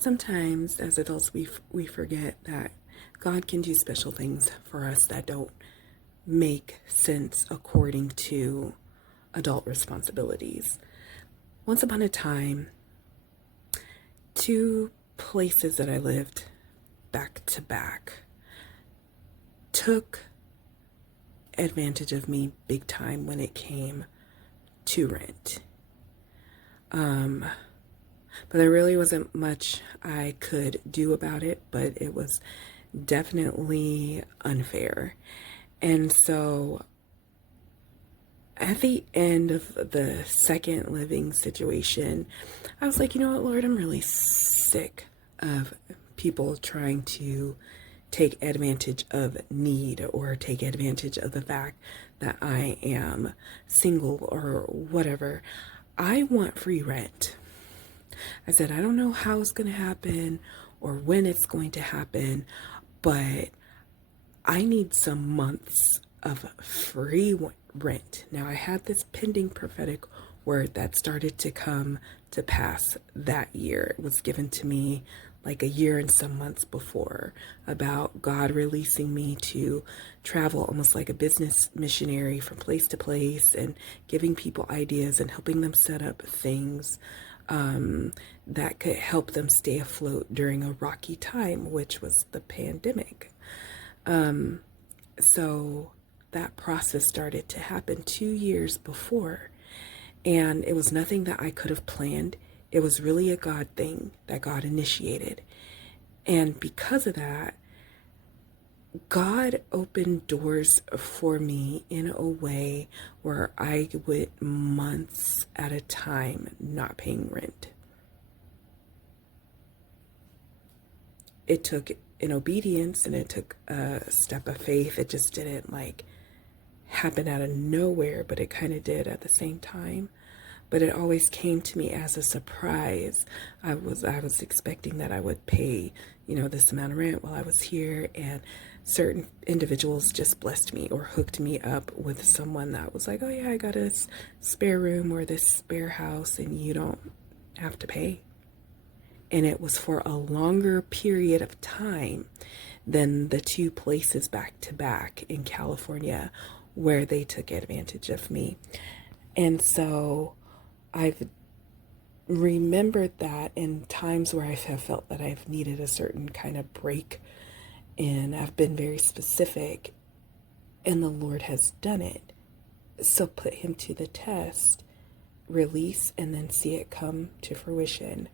Sometimes as adults we forget that God can do special things for us that don't make sense according to adult responsibilities. Once upon a time, two places that I lived back to back took advantage of me big time when it came to rent. But there really wasn't much I could do about it, but it was definitely unfair. And so at the end of the second living situation, I was like, you know what, Lord, I'm really sick of people trying to take advantage of need or take advantage of the fact that I am single or whatever. I want free rent. I said, I don't know how it's going to happen or when it's going to happen, but I need some months of free rent. Now, I had this pending prophetic word that started to come to pass that year. It was given to me like a year and some months before about God releasing me to travel almost like a business missionary from place to place and giving people ideas and helping them set up things that could help them stay afloat during a rocky time, which was the pandemic. So that process started to happen 2 years before, and it was nothing that I could have planned. It was really a God thing that God initiated. And because of that, God opened doors for me in a way where I went months at a time not paying rent. It took an obedience and it took a step of faith. It just didn't like happen out of nowhere, but it kind of did at the same time. But it always came to me as a surprise. I was expecting that I would pay, this amount of rent while I was here, and certain individuals just blessed me or hooked me up with someone that was like, oh yeah, I got a spare room or this spare house and you don't have to pay. And it was for a longer period of time than the two places back to back in California where they took advantage of me. And so I've remembered that in times where I have felt that I've needed a certain kind of break, and I've been very specific, and the Lord has done it. So put him to the test, release, and then see it come to fruition.